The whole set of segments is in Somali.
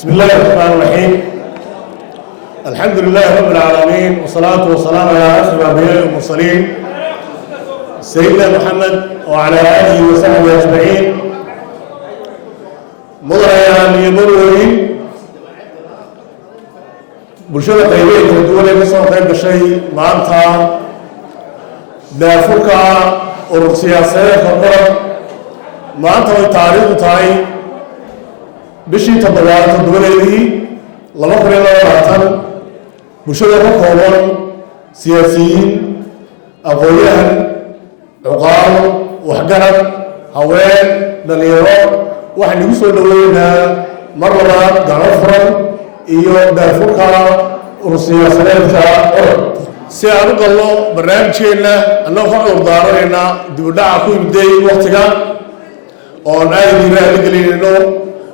بسم الله الرحمن الرحيم. الحمد لله رب العالمين والصلاة والسلام على أشرف الأنبياء والمرسلين سيدنا محمد وعلى آله وصحبه أجمعين. مدريان يمرون bulshada qaybaha kala duwan ee ka soo qayb gashay maanta daafurka urur siyaasadeedka qaran maanta way taariikhdu tahay bishii toddobaadkii 2020 bulshada ka kooban siyaasiyiin aqoonyahan cuqaal waxgarad haween dhalinyaro waxaan ugu soo dhaweynaa mar labaad gacmo furan iyo daafurka urur siyaasadeedka qaran si aan u galno barnaamijkeena annagoo ka cudur daaranaynaa dib u dhaca ku yimiday waqtiga oon aad iyo raali gelinayno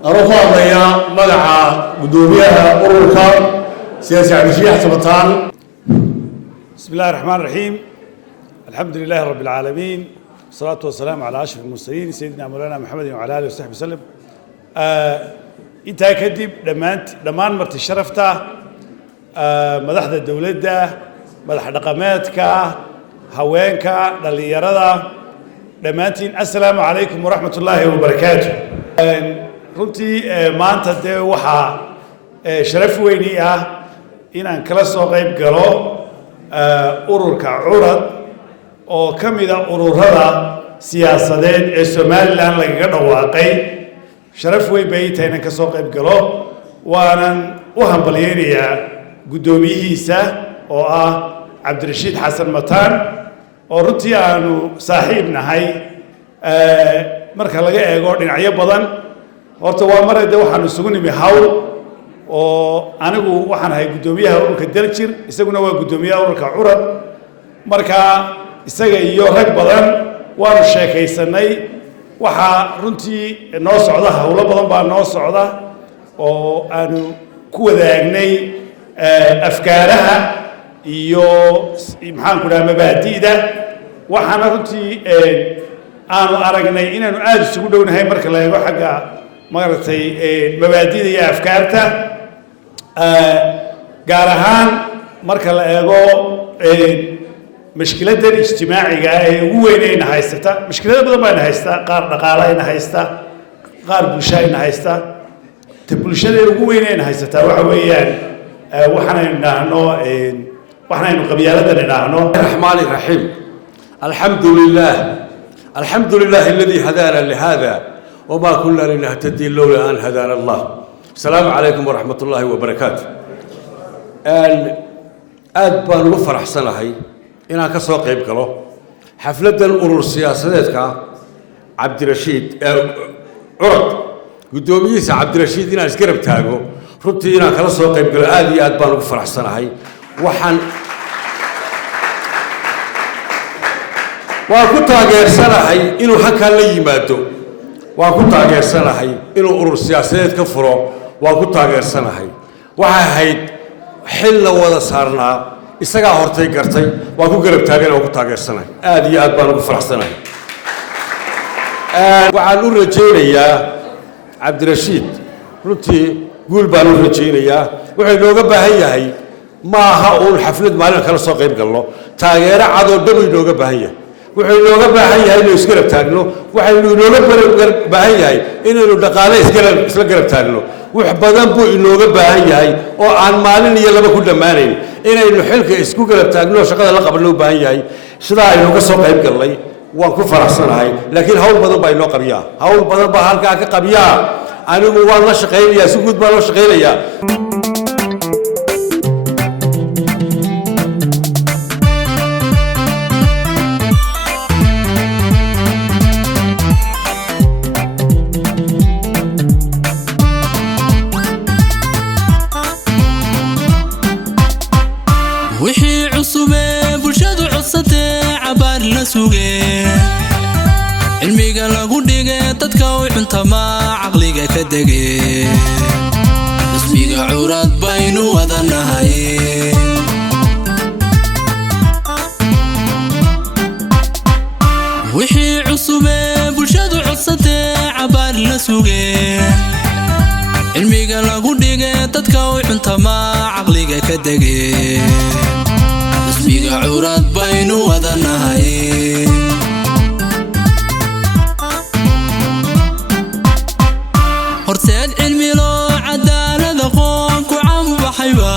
anoo ku hadlaya magaca gudoomiyaha ururka siyaasi cabdishiix xasan. بسم الله الرحمن الرحيم. الحمد لله رب العالمين والصلاة والسلام على أشرف المرسلين سيدنا مولانا محمد وعلى آله وصحبه وسلم. intaa kadib dhammaan marti sharafta madaxda dawladda madax dhaqameedka haweenka dhalinyarada dhammaantiin assalaamu calaykum waraxmatullaahi wabarakaatu. runtii maanta dee waxaa sharaf weyni ah inaan kala soo qayb galo ururka curad oo ka mida ururada siyaasadeed ee Somaliland lagaga dhawaaqay. sharaf weyn bay tahay inaan ka soo qayb galo waanan u hambalyeeyaa gudoomiyihiisa oo ah Cabdirashiid Xasan Mataan oo runtii aanu saaxiib nahay marka laga eego dhinacyo badan. horta waa marayda waxaan isugu nimi hawl oo anigu waxaan ahay gudoomiyaha ururka Daljir isaguna waa gudoomiyaha ururka Curad marka isaga iyo rag badan waanu sheekaysanay. waxaa runtii noo socda hawlo badan baa noo socda oo aanu ku wadaagnay afkaaraha iyo maxaan ku dhahaa mabaadi'da. waxaana runtii aanu aragnay inaanu aad isugu dhownahay marka la eego xagga maaragtay mabaadi'da iyo afkaarta gaar ahaan marka la eego مشكلة الاجتماعية هو وين هايستا مشكلة بدل ما هايستا قار دقالة هايستا قار بلشاي هايستا تبلشة هو وين هايستا وحويان وحنا قبيلة نحن. الرحمن الرحيم. الحمد لله الذي هدانا لهذا وما كنا لنهتدي لولا أن هدانا الله. السلام عليكم ورحمة الله وبركاته. أدبان وفرح سنة هاي inaan ka soo qayb galo xafladan urur siyaasadeedka Cabdirashiid Curad gudoomiyihiisa Cabdirashiid inaan iska rab taago runtii inaan kala soo qayb galo aad iyo aad baan ugu faraxsanahay. waan ku taageersanahay inuu halkan la yimaado waan ku taageersanahay inuu urur siyaasadeed ka furo waan ku taageersanahay. waxay ahayd xil la wada saarnaa isagaa hortay gartay waan ku garab taagan oo ku taageersanahay aad iyo aad baan ugu faraxsanahay. waxaan u rajaynayaa Cabdirashiid runtii guul baan u rajaynayaa. wuxuu inooga baahan yahay ma aha uun xaflad maalin kala soo qayb galno taageero cad oo dhan inooga baahan yahay. wuxuu inooga baahan yahay inuu iska garab taagno waxaynu inooga baahan yahay inaynu dhaqaale isla garab taagno. wax badan buu inooga baahan yahay oo aan maalin iyo laba ku dhamaanayn inaynu xilka isku garab taagno shaqada la qabno u baahan yahay. sidaa aynu ka soo qayb galnay waan ku faraxsanahay laakiin hawl badan baa inoo qabiyaa hawl badan baa halkaa ka qabiyaa. anigu waan la shaqaynayaa si guud baan la shaqaynayaa. cilmiga lagu dhigay dadka way xuntama aqliga ka degay ismiga curad baynu wadanahay wixii cusub bulshadu codsatay cabaar la sugay cilmiga lagu dhigee dadka u xuntama caqliga ka degee xisbiga curad baynu wadanahay horseed cilmi loo cadaalad aqoon ku canbaxayba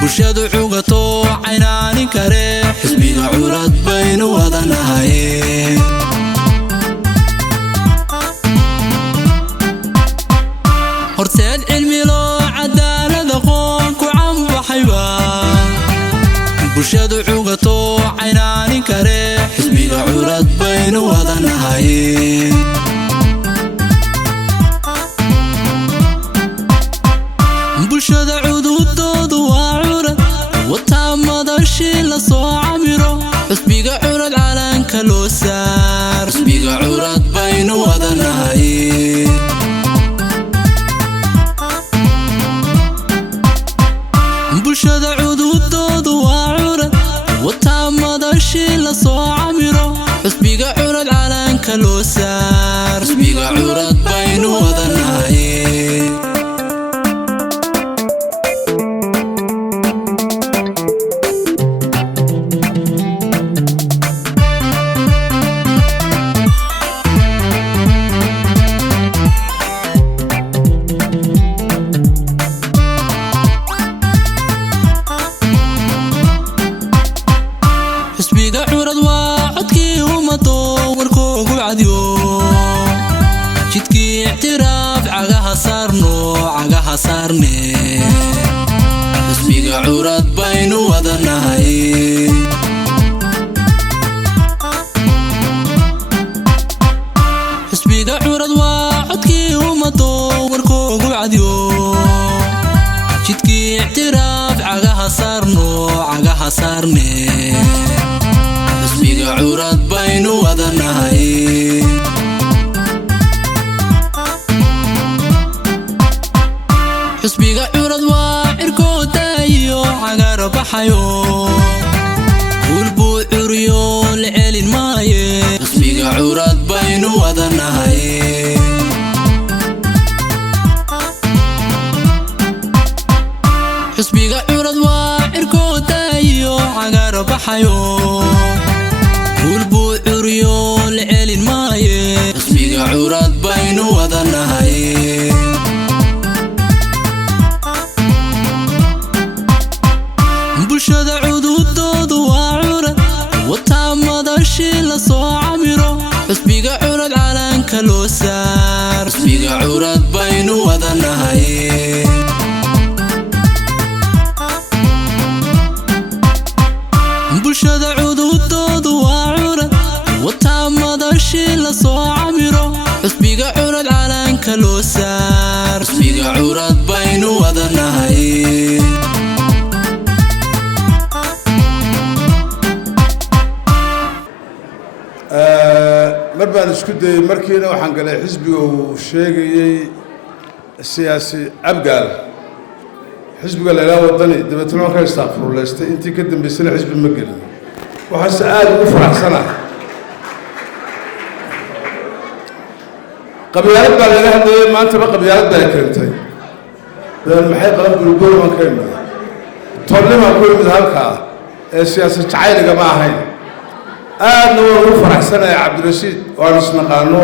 bulshadu xugato caynaanin kare xisbiga curad baynu wadanahay horseed cilmi loo cadaalad aqoon ku canbaxayba bulshadu xugato caynaanin kare xisbiga curad baynu wadanahay bulshada cududoodu waa curad wataa madashii la soo camiro xisbiga curad calanka loo saar xisbiga curad baynu wadanahay bulshada cududoodu waa curad wataa madashii la soo camiro xisbiga curad calanka loo saar xisbiga curad baynu wadanahay xisbiga curad waa codkii ummado warkoogu cadiyo jidkii ictiraaf cagaha saarne xisbiga curad baynu wadanahay xisbiga curad waa codkii ummado warkoogu cadiyo jidkii ictiraaf cagaha saarne xisbiga curad baynu wadanahay xisbiga curad waa cirkooda iyo cagar baxayo hulbuu curiyo la celin maaye xisbiga curad baynu wadanahay xisbiga curad waa cirkooda iyo cagar baxayo hulbuu curiyo la celin maaye xisbiga curad baynu wadanahay bulshada cududoodu waa curad wataa madashii la soo camiro xisbiga curad calanka loo saar xisbiga curad baynu wadanahay bulshada cududoodu waa curad wataa madashii la soo camiro xisbiga curad calanka loo saar xisbiga curad baynu wadanahay mar baan isku dayey markiina waxaan galay xisbiga uu sheegayey siyaasi abgaal xisbiga la ilaa wadani dabeetna waan ka istaaqfuruleystay intii ka dambaysana xisbi ma gelin waxaase aada ugu faraxsanahay qabyaalad baa laga hadlayay maantaba qabyaalad baa keentay been maxay qaban gurigooy baan ka imid tolnimaan ku imid halkaa ee siyaasi jacayliga ma ahayn aadna waan ugu faraxsanahay cabdirashiid waan isnaqaano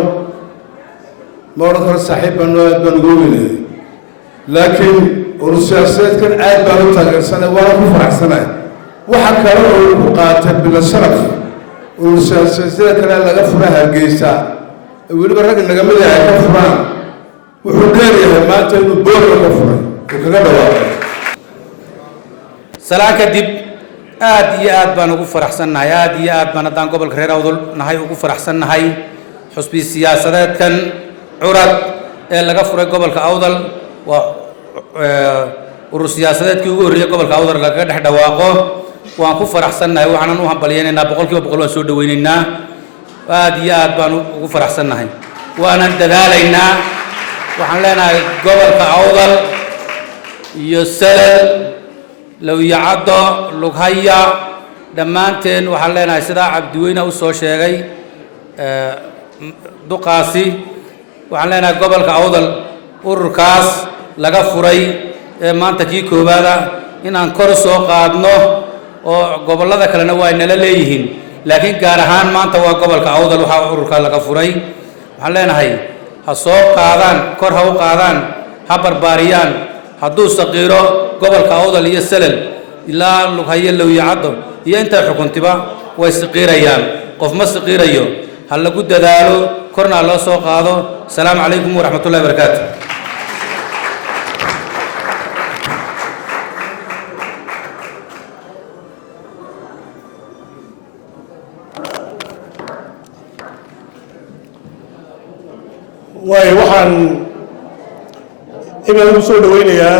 ma odhan karo saaxiib baanoo aad baan ugu weynayay laakiin urur siyaasadeedkan aad baan u taageersanay waana ku faraxsanahay waxa kale oo uu ku qaatay bila sharaf urur siyaasadeeda kale laga fura hargeysa weliba ragga nagamid ay ka furaan wuxuu leeyahay maanta inuu boorka ka furay uu kaga dhawaaqay salaan kadib aad iyo aad baan ugu faraxsannahay aad iyo aad baan haddaan gobolka reer awdal nahay ugu faraxsannahay xusbi siyaasadeedkan curad ee laga furay gobolka awdal waa urur siyaasadeedkii ugu horreeyay gobolka awdal lagaga dhex dhawaaqo waan ku faraxsannahay waxaanan u hambalyaynaynaa boqolkiiba boqol waan soo dhawaynaynaa aad iyo aad baan ugu faraxsannahay waanan dadaalaynaa waxaan leenahay gobolka awdal iyo salal lowyacaddo lughaya dhammaanteen waxaan leenahay sidaa cabdiweyne u soo sheegay duqaasi waxaan leenahay gobolka awdal ururkaas laga furay ee maanta kii koowaada in aan kor soo qaadno oo gobollada kalena waa nala leeyihiin laakiin gaar ahaan maanta waa gobolka awdal waxaa ururka laga furay waxaan leenahay ha soo qaadaan kor ha u qaadaan ha barbaariyaan hadduu saqiiro gobolka awdal iyo salal ilaa lughaye lowyacaddo iyo intaa xukuntiba way saqiirayaan qof ma saqiirayo ha lagu dadaalo korna loo soo qaado asalaamu calaykum waraxmatullahi wabarakaatu waayo waxaan iminka ugu soo dhawaynayaa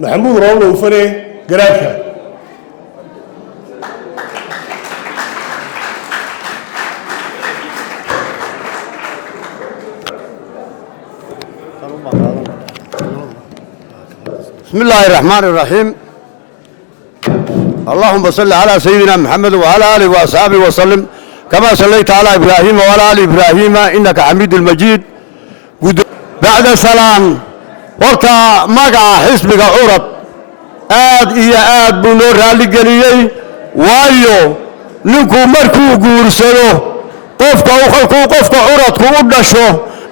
maxamuud rooblo ufane garaadka بسم الله الرحمن الرحيم اللهم صل على سيدنا محمد وعلى آله وأصحابه وسلم كما صليت على إبراهيم وعلى آل إبراهيم إنك حميد المجيد بعد السلام وقت مقع حسبك عرب آد بنور رالقليي وايو ننكو مركو قورسلو قفك عرضكو قدشو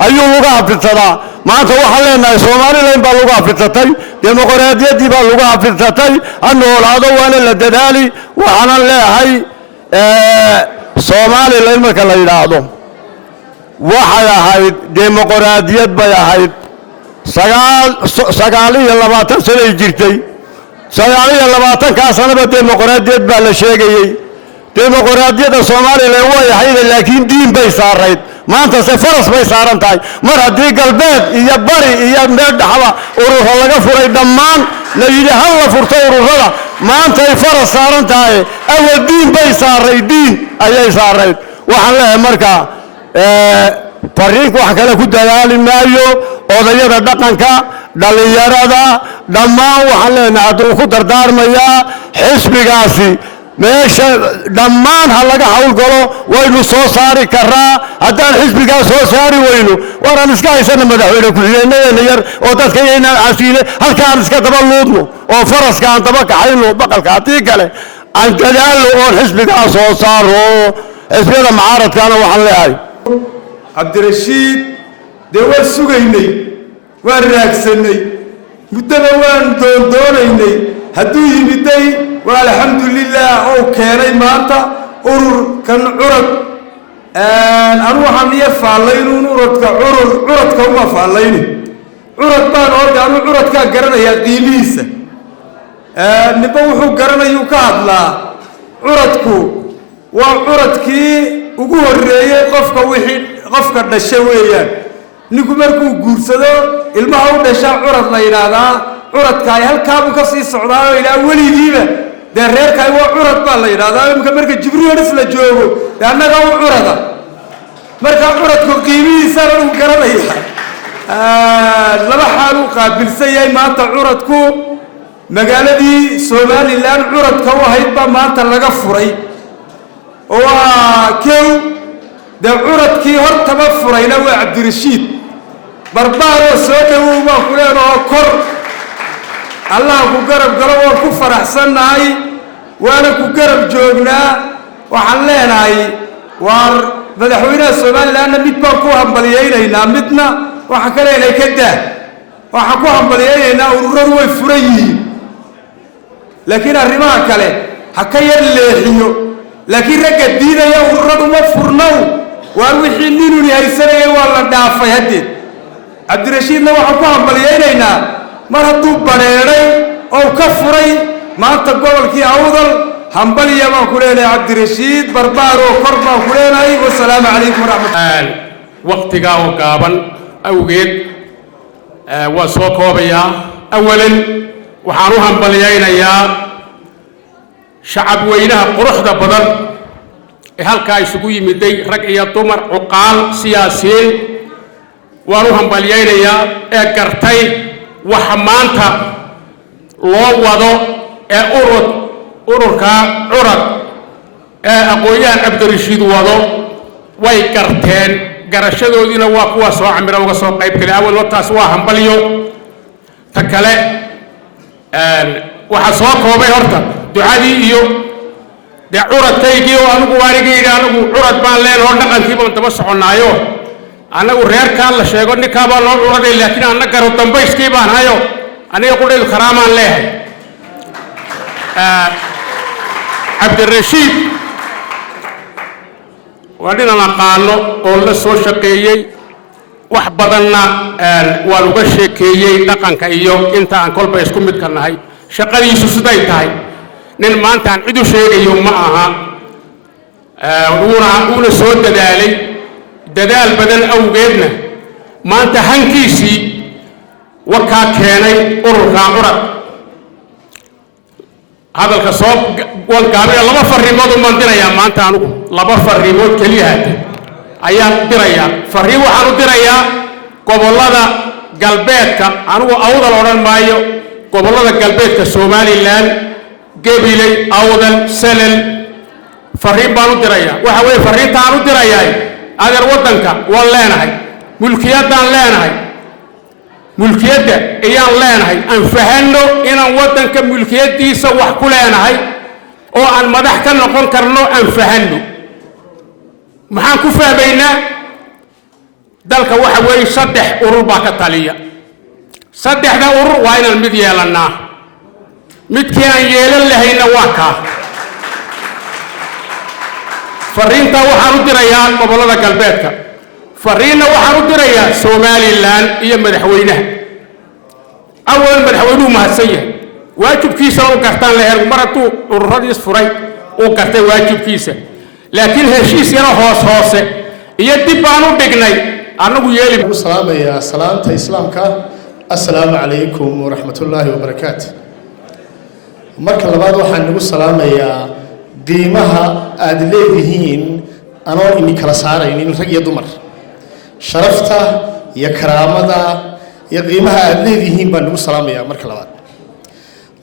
ayuu lagu hafidsadaa maanta waxaan leenahay Soomaaliland baa lagu hafidsaday dimuqraadiyadii baa lagu hafidsaday annoolaado waana la dadaali waxaan leeyahay Soomaaliland marka la yiraahdo waxay ahayd dimuqraadiyad bay ahayd 29 sano jirtay 29 ka sanaba dimuqraadiyad baa la sheegayay dimuqraadiyadda Soomaaliland way ahayd laakiin diin bay saarayd maanta se faras bay saaran tahay mar haddii galbeed iyo bari iyo meel dhaxba ururo laga furay dhammaan la yidhi hal la furto ururada maanta ay faras saaran tahay awal diin bay saaray diin ayay saarayd waxaan leeyahay marka fariinka wax kale ku dadaali maayo odayada dhaqanka dhalinyarada dhammaan waxaan leenahay hadduu ku dardaarmayaa xisbigaasi meesha dhammaan ha laga hawlgalo waynu soo saari karaa haddaan xisbigaa soo saari weyno waraan iska haysana madaxweyne ku-xigeenadeena yar oo dadka yaynaan casiile halkaan iska daba luudno oo faraska aan daba kaxayno baqalka haddii kale aan dadaalno oon xisbigaa soo saaro xisbiyada mucaaradkaana waxaan leeyahay cabdirashiid dee waan sugaynay waan raagsanay muddaba waan doondoonaynay hadduu yimiday waa alxamdulilah oo keenay maanta ururkan curad anu waxaan iyo faallaynuun curadka uma faallayni curad baan orda anu curadkaa garanayaa qiimihiisa ninba wuxuu garanayuu ka hadlaa curadku waa curadkii ugu horreeyey qofka dhasha weeyaan ninku markuu guursado ilmaha u dhashaa curad la yidhaahdaa curadkaay halkaabuu ka sii socdaayoo ilaa weligiiba dee reerkaay waa curad baa la yidhahdaa imika marka jibriilis la joogo dee annaga u curada marka curadku qiimihiisana uu garanaya laba xaal uu qaabilsan yahay maanta curadku magaaladii Somaliland curadka u ahayd baa maanta laga furay oo kew dee curadkii hortaba furayna waa cabdirashiid barbaaroo soo dhawow baan ku leenaho kor allah ku garab galo waan ku faraxsannahay waana ku garab joognaa waxaan leenahay waar madaxweynaha Somalilandna mid baan ku hambaliyaynaynaa midna waxaan ka leenahay ka daa waxaan ku hambaliyaynaynaa ururadu way furan yihiin laakiin arrimaha kale ha ka yar leexiyo laakiin ragga diidaya ururadu ma furnow waar wixii ninuni haysanayay waa la dhaafay haddeed cabdirashiidna waxaan ku hambaliyaynaynaa mar hadduu bareeray oo ka furay maanta gobolkii awdal hambaliya baan ku leenahay cabdirashiid barbaaroo kor baan ku leenahay wasalaamu calaykum waraxmatullahi waqtigaa oo gaaban awgeed waa soo koobayaa awalan waxaan u hambaliyaynayaa shacab weynaha quruxda badan ee halkaa isugu yimiday rag iyo dumar cuqaal siyaasiyiin waan u hambaliyaynayaa ee gartay waxa maanta loo wado ee ururka curad ee aqoon-yahan cabdirashiid wado way garteen garashadoodiina waa kuwa soo camira uga soo qayb galay awal taas waa hambalyo ta kale waxa soo koobay horta ducadii iyo de curadkaygii oo anigu waarigayga anigu curad baan leenahay oo dhaqankii baan daba soconaayo anagu reerkaan la sheego ninkaa baa loo curaday laakiin anna garo dambayskii baan hayo aniga qudhaydu karaamaan leehay cabdirashiid waa ninaan aqaano oo la soo shaqeeyey wax badanna waan uga sheekeeyey dhaqanka iyo inta aan kolba isku midka nahay shaqadiisu siday tahay nin maanta aan cid u sheegayo ma aha wuuna soo dadaalay dadaal badan awgeedna maanta hankiisii wakaa keenay ururkaa curad hadalka soo wangaabina laba farriimood umaan dirayaa maanta anugu laba farriimood keliya hata ayaan dirayaa farriin waxaan u dirayaa gobollada galbeedka anigu awdal odhan maayo gobollada galbeedka somalilan gabiley awdal salal farriin baan u dirayaa waxa weeye farriinta aan u dirayaa adeer waddanka waan leenahay mulkiyaddaan leenahay mulkiyadda ayaan leenahay aan fahanno inaan waddanka mulkiyaddiisa wax ku leenahay oo aan madax ka noqon karno aan fahanno maxaan ku fahmaynaa dalka waxa weeye 3 urur baa ka taliya 3da urur waa inaan mid yeelannaa midkii aan yeelan lahayna waa kaa farriinta waxaan u dirayaa gobollada galbeedka farriinna waxaan u dirayaa somalilan iyo madaxweynaha awalan madaxweynuhu mahadsan yahay waajibkiisa u gartaan leher mar hadduu ururadiis furay uu gartay waajibkiisa laakiin heshiis yaro hoose iyo dib baan u dhignay annagu yeeli salaamaya salaanta islaamka assalaamu calaykum waraxmatullaahi wabarakaatu marka labaad waxaan nagu salaamayaa qiimaha aad leedihiin anoo ini kala saaraynin rag iyo dumar sharafta iyo karaamada iyo qiimaha aad leedihiin baan nagu salaamayaa marka labaad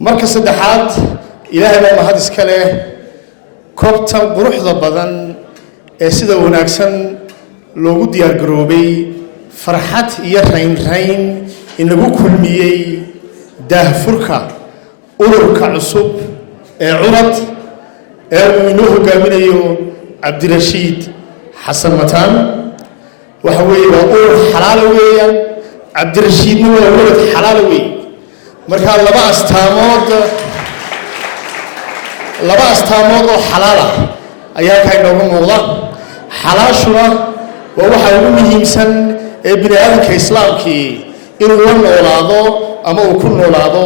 marka saddexaad ilaahay baa mahad iska leh koobtan quruxda badan ee sida wanaagsan loogu diyaar garoobay farxad iyo rayn inagu kulmiyey daahfurka ururka cusub ee curad ee uu inoo hogaaminayo cabdirashiid xasan mataan waxa weeye waa urur xalaalo weeyaan cabdirashiidna waa walad xalaalo weeye markaa laba astaamood oo xalaala ayaa halkaa inooga muuqda xalaashuna waa waxa ugu muhiimsan ee bini aadamka islaamkii inuu la noolaado ama uu ku noolaado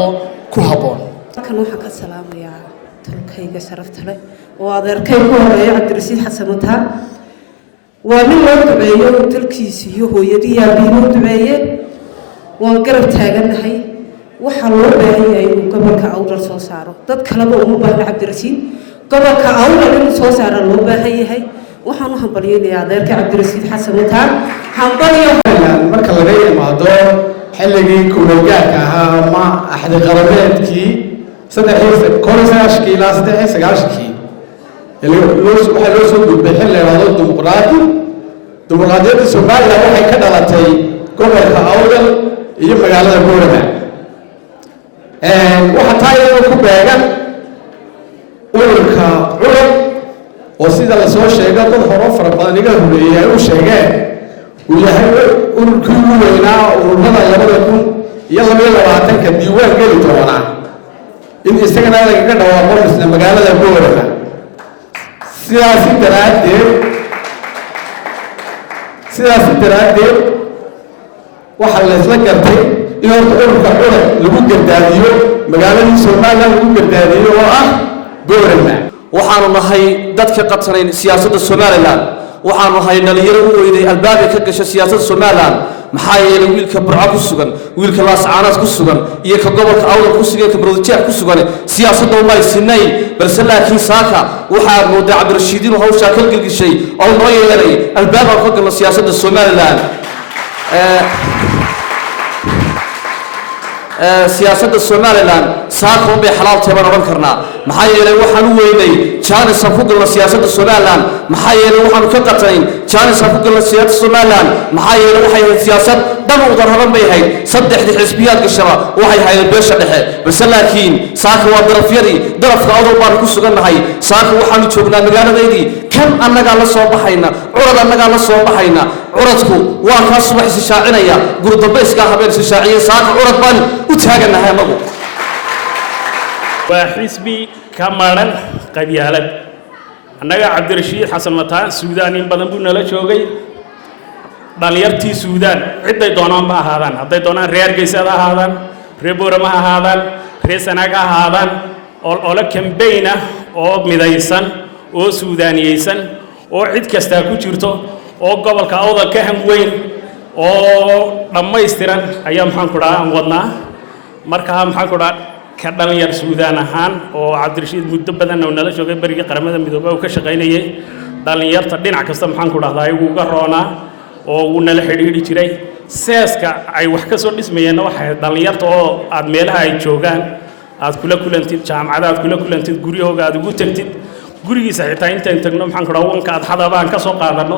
ku habboon halkan waxaan ka salaamayaa tolkayga sharafta leh oo adeerkay ku horeeya cabdirashiid xasan mataan waa nin loo duceeyo tolkiisa iyo hooyadii aabihi loo duceeyeen waan garab taagannahay waxaa loo baahan yahay inuu gobolka awdal soo saaro dad kaleba uma baahna cabdirashiid gobolka awdal inuu soo saara loo baahan yahay waxaan u hambalyaynayaa adeerka cabdirashiid xasan mataan hambalyo marka laga imaado xilligii kumeelgaarka ahaa ama axdi qarameedkii 19 ilaa 19 waxaa loo soo gudbay xil la yidhaahdo dimuqraadiyadda somalilan waxay ka dhalatay gobolka awdal iyo magaalada boorama waxaa taa iyadoo ku beegan ururka curad oo sida lasoo sheego dad horo fara badan iga horeeyay ay u sheegeen uu yahay ururkii ugu weynaa ururada 2022 diiwaan geli doona in isagana lagaga dhawaaqo isla magaalada boorama sidaasi daraaddeed waxaa la isla gartay in horta ururka curad lagu gardaadiyo magaaladii somalilan lagu gardaadiyo oo ah boorama waxaanu nahay dadka qadsanayn siyaasadda somalilan waxaanu nahay dhalinyaro u weyday albaabay ka gasha siyaasadda somalilan maxaa yeelay wiilka burco ku sugan wiilka laascaanaad ku sugan iyo ka gobolka awdal ku sugan ka baroodijeex ku sugan siyaasadda umay sinayn balse laakiin saaka waxaa mooday cabdirashiid inuu hawshaa ka gelgishay oo noo yeelay albaabaan ka galno siyaasadda somalilan siyaasadda somalilan saaka unbay xalaal tahay baan odhan karnaa maxaa yeelay waxaan u weynay jaanis aan ku galno siyaasadda somalilan maxaa yeelay waxaanu ka qatanayn jaanis aan ku galno siyaasadda somalilan maxaa yeelay waxay ahayd siyaasad dhan udan raban bay ahayd saddexdii xisbiyaad gashaba waxay hayeen beesha dhexe balse laakiin saaka waa darafyadii darafka awdal baanu ku sugannahay saaka waxaanu joognaa magaaladaydii kan annagaa la soo baxayna curad annagaa la soo baxayna curadku waa kaa subax isi shaacinaya gurdambe iskaa habeen isi shaaciya saaka curad baan u taagannahay annagu waa xisbi ka maran qabyaalad annaga cabdirashiid xasan mataan suudaan in badan buu nala joogay dhalinyartii suudaan ciday doonaan ba ahaadaan hadday doonaan reer geysada ahaadaan reer boorama ha ahaadaan reer sanaag ha ahaadaan ole kambayn ah oo midaysan oo suudaaniyeysan oo cid kastaa ku jirto oo gobolka awdal ka han weyn oo dhammaystiran ayaa maxaan ku dhahaa aan wadnaa markaa maxaan ku dhahaa ka dhalinyar suudaan ahaan oo cabdirashiid muddo badan oo nala joogay bariga qaramada midoobay oo ka shaqaynayay dhalinyarta dhinac kasta maxaan ku dhahdaa iyagu uga roonaa oo uu nala xidhiidhi jiray seeska ay wax ka soo dhismayeenna waxay dhalinyarta oo aad meelaha ay joogaan aad kula kulantid jaamacada aad kula kulantid guryahooga aad ugu tagtid gurigiisa xitaa intaan tagno maxaan ku dhahaa wanka adxada baan ka soo qaadano